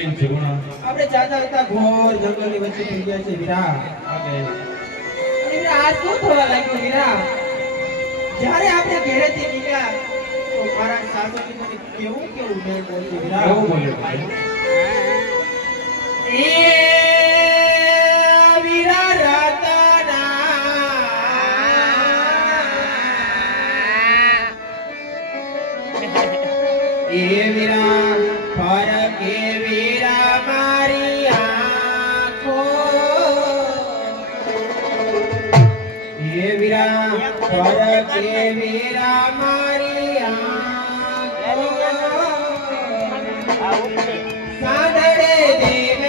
બેન જમણા આપણે જાતા હતા ઘોર જંગલની વચ્ચે થઈ ગયા છે વીરા. બેન વીરા આ શું થવા લાગ્યું વીરા? જ્યારે આપણે ઘરેથી નીકળ્યા તો મારા સાસુજી મને કેવું કેવું મેં બોલ્યું વીરા. કેવું બોલ્યો બેન? એ વીરા રતના એ વીરા ફરકે વીરા મારી આંખો એ વીરા ફરકે વીરા મારી આંખો સાંદડે દેવ